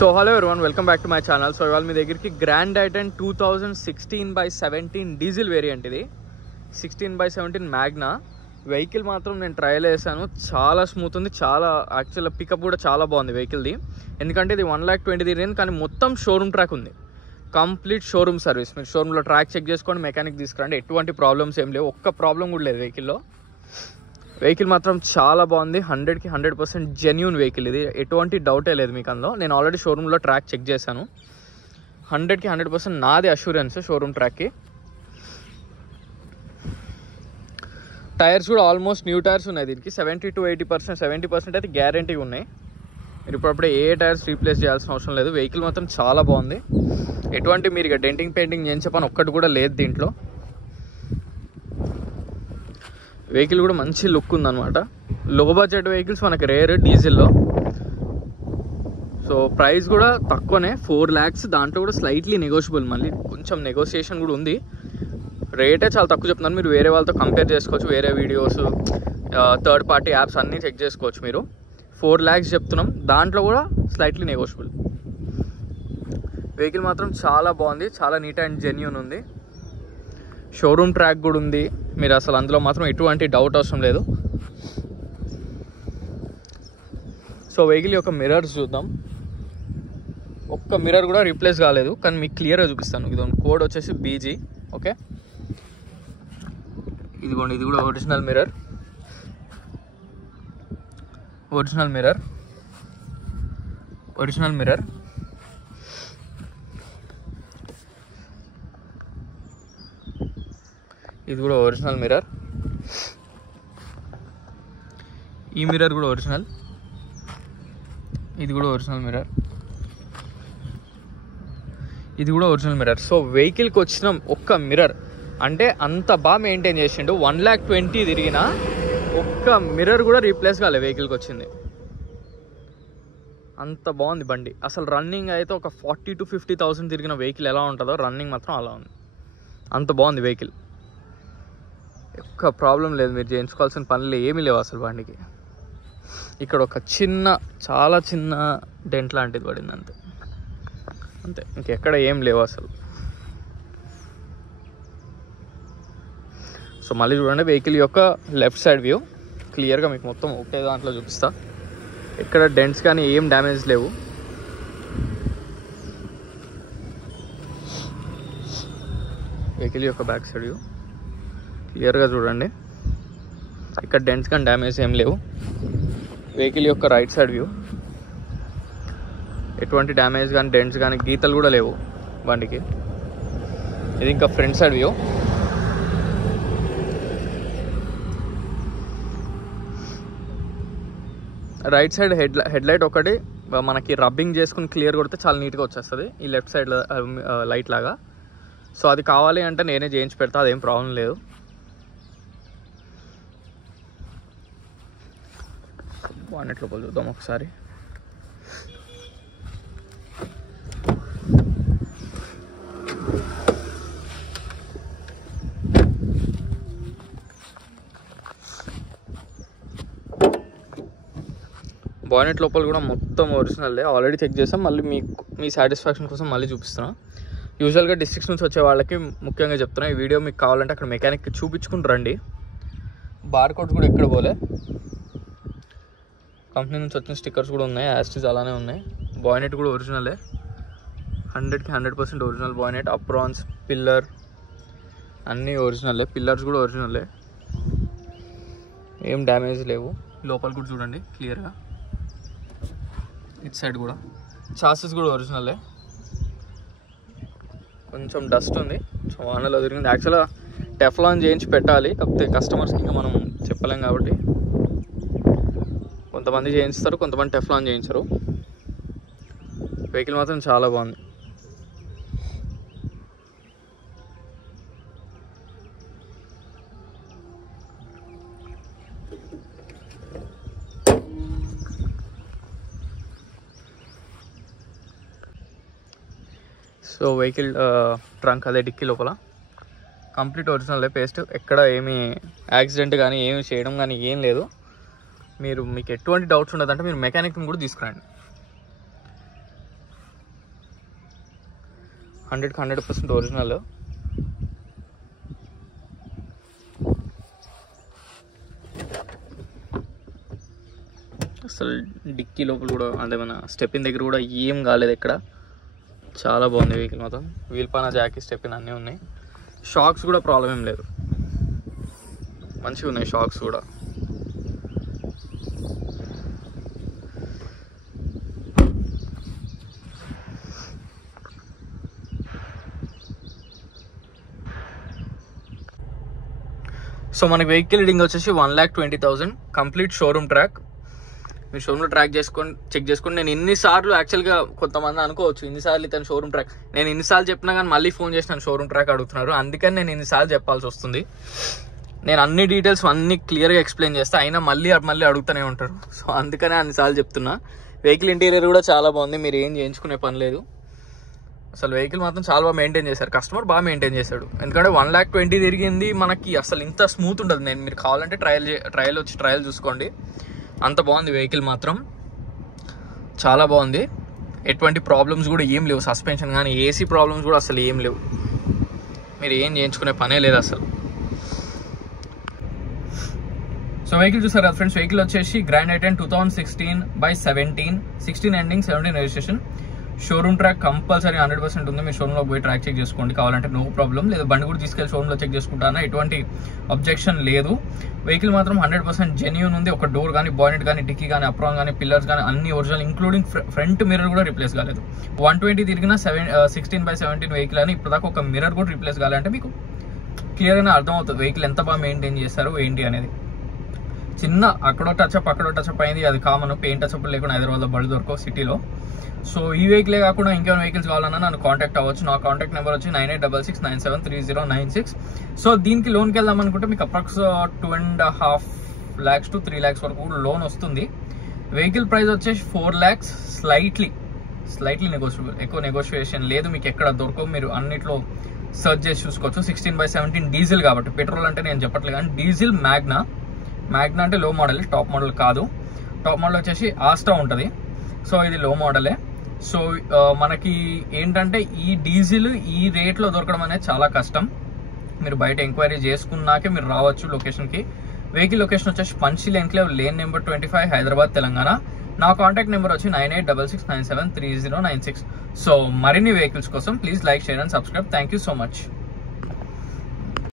So hello everyone, welcome back to my channel. So ఇవాళ మీ దగ్గరికి grand i ten 2016/17 diesel variant. ఇది 16/17 Magna vehicle. మాత్రం నేను ట్రయల్ వేసాను, చాలా స్మూత్ ఉంది. చాలా యాక్చువల్గా పికప్ కూడా చాలా బాగుంది వెహికల్ది. ఎందుకంటే ఇది 1,20,000 తిరిగింది, కానీ మొత్తం షోరూమ్ ట్రాక్ ఉంది. Complete showroom service. మీరు షోరూంలో ట్రాక్ చెక్ చేసుకోండి, మెకానిక్ తీసుకురండి. ఎటువంటి ప్రాబ్లమ్స్ ఏం లేవు, ఒక్క ప్రాబ్లం కూడా లేదు వెహికల్లో. వెహికల్ మాత్రం చాలా బాగుంది. 100కి 100% జెన్యూన్ వెహికల్. ఇది ఎటువంటి డౌటే లేదు మీకు అందులో. నేను ఆల్రెడీ షోరూంలో ట్రాక్ చెక్ చేశాను. 100కి 100% నాది అష్యూరెన్స్ షోరూమ్ ట్రాక్కి. టైర్స్ కూడా ఆల్మోస్ట్ న్యూ టైర్స్ ఉన్నాయి దీనికి. 70 to 80%, 70% అయితే గ్యారంటీగా ఉన్నాయి. మీరు ఇప్పుడప్పుడే ఏ టైర్స్ రీప్లేస్ చేయాల్సిన అవసరం లేదు. వెహికల్ మాత్రం చాలా బాగుంది. ఎటువంటి మీరు ఇక డెంటింగ్ పెయింటింగ్ చేయించే పని ఒక్కటి కూడా లేదు దీంట్లో. వెహికల్ కూడా మంచి లుక్ ఉందన్నమాట. లో బడ్జెట్ వెహికల్స్ మనకి రేర్ డీజిల్లో. సో ప్రైస్ కూడా తక్కువనే, 4 lakhs. దాంట్లో కూడా స్లైట్లీ నెగోషియబుల్, మళ్ళీ కొంచెం నెగోషియేషన్ కూడా ఉంది. రేటే చాలా తక్కువ చెప్తున్నారు. మీరు వేరే వాళ్ళతో కంపేర్ చేసుకోవచ్చు, వేరే వీడియోస్, థర్డ్ పార్టీ యాప్స్ అన్నీ చెక్ చేసుకోవచ్చు మీరు. 4 lakhs చెప్తున్నాం, దాంట్లో కూడా స్లైట్లీ నెగోషియబుల్. వెహికల్ మాత్రం చాలా బాగుంది, చాలా నీట్ అండ్ జెన్యూన్ ఉంది. షోరూమ్ ట్రాక్ కూడా ఉంది. మీరు అసలు అందులో మాత్రం ఎటువంటి డౌట్ అవసరం లేదు. సో వెహికల్ యొక్క మిర్రర్స్ చూద్దాం. ఒక్క మిర్రర్ కూడా రీప్లేస్ కాలేదు, కానీ మీకు క్లియర్గా చూపిస్తాను. ఇదిగోండి, కోడ్ వచ్చేసి BG. ఓకే, ఇదిగోండి, ఇది కూడా original mirror. Original mirror, original mirror. ఇది కూడా ఒరిజినల్ మిర్రర్. ఈ మిర్రర్ కూడా ఒరిజినల్. ఇది కూడా ఒరిజినల్ మిర్రర్. ఇది కూడా ఒరిజినల్ మిర్రర్. సో వెహికల్కి వచ్చిన ఒక్క మిర్రర్ అంటే అంత బాగా మెయింటైన్ చేసిండు. 1,20,000 తిరిగిన ఒక్క మిర్రర్ కూడా రీప్లేస్ కాలేదు వెహికల్కి వచ్చింది. అంత బాగుంది బండి. అసలు రన్నింగ్ అయితే ఒక 40 to 50,000 తిరిగిన వెహికల్ ఎలా ఉంటుందో రన్నింగ్ మాత్రం అలా ఉంది. అంత బాగుంది వెహికల్. ఒక్క ప్రాబ్లం లేదు, మీరు చేయించుకోవాల్సిన పనులు ఏమీ లేవు అసలు బండికి. ఇక్కడ ఒక చిన్న, చాలా చిన్న డెంట్ లాంటిది పడింది అంతే, అంతే. ఇంకెక్కడ ఏం లేవు అసలు. సో మళ్ళీ చూడండి వెహికల్ యొక్క లెఫ్ట్ సైడ్ వ్యూ క్లియర్గా మీకు మొత్తం ఒకే దాంట్లో చూపిస్తా. ఎక్కడ డెంట్స్ కానీ ఏం డ్యామేజ్ లేవు. వెహికల్ యొక్క బ్యాక్ సైడ్ వ్యూ క్లియర్గా చూడండి. ఇక్కడ డెంట్స్ కానీ డ్యామేజ్ ఏం లేవు. వెహికల్ యొక్క రైట్ సైడ్ వ్యూ ఎటువంటి డ్యామేజ్ కానీ, డెంట్స్ కానీ, గీతలు కూడా లేవు బండికి. ఇది ఇంకా front side view. Right side head light ఒకటి మనకి రబ్బింగ్ చేసుకుని క్లియర్ కొడితే చాలా నీట్గా వచ్చేస్తుంది ఈ లెఫ్ట్ సైడ్ లైట్ లాగా. సో అది కావాలి అంటే నేనే చేయించి పెడతా, అదేం ప్రాబ్లం లేదు. బానెట్ లోపల చూద్దాం ఒకసారి. బానెట్ లోపల కూడా మొత్తం ఒరిజినల్లే. ఆల్రెడీ చెక్ చేసాం, మళ్ళీ మీ సాటిస్ఫాక్షన్ కోసం మళ్ళీ చూపిస్తున్నా. యూజువల్గా డిస్ట్రిక్ట్స్ నుంచి వచ్చే వాళ్ళకి ముఖ్యంగా చెప్తున్నా, ఈ వీడియో మీకు కావాలంటే అక్కడ మెకానిక్కి చూపించుకుని రండి. బార్ కోడ్ కూడా ఎక్కడ పోలే. కంపెనీ నుంచి వచ్చిన స్టిక్కర్స్ కూడా ఉన్నాయి, యాస్టిస్ అలానే ఉన్నాయి. బాయినెట్ కూడా ఒరిజినలే, 100కి 100% ఒరిజినల్ బాయినెట్. అప్రాన్స్, పిల్లర్ అన్నీ ఒరిజినలే. పిల్లర్స్ కూడా ఒరిజినలే, ఏం డ్యామేజ్ లేవు. లోపల కూడా చూడండి క్లియర్గా. ఇటు సైడ్ కూడా చాసెస్ కూడా ఒరిజినలే. కొంచెం డస్ట్ ఉంది, కొంచెం వానలో తిరిగింది. యాక్చువల్గా టెఫ్లాన్ చేయించి పెట్టాలి, కాకపోతే కస్టమర్స్కి ఇంకా మనం చెప్పలేం కాబట్టి కొంతమంది చేయిస్తారు, కొంతమంది టెఫ్లాన్ చేయించరు. వెహికల్ మాత్రం చాలా బాగుంది. సో వెహికల్ ట్రంక్ అదే డిక్కీ లోపల కంప్లీట్ ఒరిజినల్ పేస్ట్. ఎక్కడ ఏమీ యాక్సిడెంట్ కానీ ఏమి చేయడం కానీ ఏం లేదు. మీకు ఎటువంటి డౌట్స్ ఉండదంటే మీరు మెకానిక్ని కూడా తీసుకురండి. 100% ఒరిజినల్. అసలు డిక్కీ లోపల కూడా అంటే మన స్టెప్పిన్ దగ్గర కూడా ఏం కాలేదు ఎక్కడ. చాలా బాగుంది వెహికల్ మొత్తం. వీల్ పానా జాకీ స్టెప్పిన్ అన్నీ ఉన్నాయి. షాక్స్ కూడా ప్రాబ్లం ఏం లేదు, మంచిగా ఉన్నాయి షాక్స్ కూడా. సో మనకి వెహికల్ రీడింగ్ వచ్చేసి 1,20,000 కంప్లీట్ షోరూమ్ ట్రాక్. మీరు షోరూమ్లో ట్రాక్ చేసుకొని చెక్ చేసుకోండి. నేను ఇన్నిసార్లు యాక్చువల్గా కొంతమంది అనుకోవచ్చు ఇన్నిసార్లు ఇతను షోరూమ్ ట్రాక్, నేను ఇన్నిసార్లు చెప్పినా కానీ మళ్ళీ ఫోన్ చేసి నన్ను షోరూమ్ ట్రాక్ అడుగుతున్నారు. అందుకని నేను ఇన్నిసార్లు చెప్పాల్సి వస్తుంది. నేను అన్ని డీటెయిల్స్ అన్ని క్లియర్గా ఎక్స్ప్లెయిన్ చేస్తే అయినా మళ్ళీ అడుగుతూనే ఉంటారు. సో అందుకనే అన్నిసార్లు చెప్తున్నా. వెహికల్ ఇంటీరియర్ కూడా చాలా బాగుంది, మీరు ఏం చేయించుకునే పని లేదు. అసలు వెహికల్ మాత్రం చాలా బాగా మెయింటైన్ చేశారు, కస్టమర్ బాగా మెయింటైన్ చేశాడు. ఎందుకంటే 1,20,000 తిరిగింది మనకి, అసలు ఇంత స్మూత్ ఉంటుంది. మీరు కావాలంటే ట్రయల్ చూసుకోండి, అంత బాగుంది వెహికల్ మాత్రం, చాలా బాగుంది. ఎటువంటి ప్రాబ్లమ్స్ కూడా ఏం లేవు, సస్పెన్షన్ కానీ ఏసీ ప్రాబ్లమ్స్ కూడా అసలు ఏం లేవు. మీరు ఏం చేయించుకునే పనే లేదు అసలు. సో వెహికల్ చూసారు కదా ఫ్రెండ్స్, వెహికల్ వచ్చేసి Grand i ten 2016/17, 16 ending 17 registration. Showroom track compulsory 100% ఉంది. మీరు షోరూమ్లో పోయి ట్రాక్ చెక్ చేసుకోండి కావాలంటే, నో ప్రాబ్లం. లేదా బండి కూడా తీసుకెళ్ళి షోరూమ్లో చెక్ చేసుకుంటానా, ఎటువంటి అబ్జెక్షన్ లేదు. వెహికల్ మాత్రం 100% జెన్యూన్ ఉంది. ఒక డోర్ కానీ, బానెట్ కానీ, డిక్కీ కానీ, అప్రాన్ కానీ, పిల్లర్స్ కానీ అన్ని ఒరిజినల్, ఇంక్లూడింగ్ ఫ్రంట్ మిర్రర్ కూడా రీప్లేస్ కాలేదు. 120 తిరిగిన 16/17 వెహికల్ అని ఇప్పుడు దాకా ఒక మిర్రర్ కూడా రీప్లేస్ కావాలంటే మీకు క్లియర్గా అర్థమవుతుంది వెహికల్ ఎంత బాగా మెయింటైన్ చేస్తారు ఏంటి అనేది. చిన్న అక్కడో టచ్అప్ అయింది, అది కామన్. పెయింట్ టచ్అప్ లేకుండా హైదరాబాద్లో బళ్ళు దొరకవు సిటీలో. సో ఈ వెహికలే కాకుండా ఇంకేమైనా వెహికల్స్ కావాలన్నా నన్ను కాంటాక్ట్ అవ్వచ్చు. నా కాంటాక్ట్ నెంబర్ వచ్చి 9866973096. సో దీనికి లోన్కి వెళ్దాం అనుకుంటే మీకు అప్రాక్స్ 2.5 lakhs to 3 lakhs వరకు లోన్ వస్తుంది. వెహికల్ ప్రైస్ వచ్చేసి 4 lakhs, స్లైట్లీ నెగోషియబుల్, ఎక్కువ నెగోషియేషన్ లేదు. మీకు ఎక్కడ దొరకవు, మీరు అన్నిట్లో సర్చ్ చేసి చూసుకోవచ్చు. 16/17 డీజిల్ కాబట్టి, పెట్రోల్ అంటే నేను చెప్పట్లేదు కానీ డీజిల్ మ్యాగ్నా అంటే లో మోడల్, టాప్ మోడల్ కాదు. టాప్ మోడల్ వచ్చేసి ఆస్టా ఉంటుంది. సో ఇది లో మోడలే. సో మనకి ఏంటంటే ఈ డీజిల్ ఈ రేట్లో దొరకడం అనేది చాలా కష్టం. మీరు బయట ఎంక్వైరీ చేసుకున్నాకే మీరు రావచ్చు లొకేషన్కి. వెహికల్ లొకేషన్ వచ్చేసి Panchsheel enclave lane number 25, Hyderabad, Telangana. నా కాంటాక్ట్ నెంబర్ వచ్చి 9866973096. సో మరిన్ని వెహికల్స్ కోసం please like, share and subscribe. Thank you so much.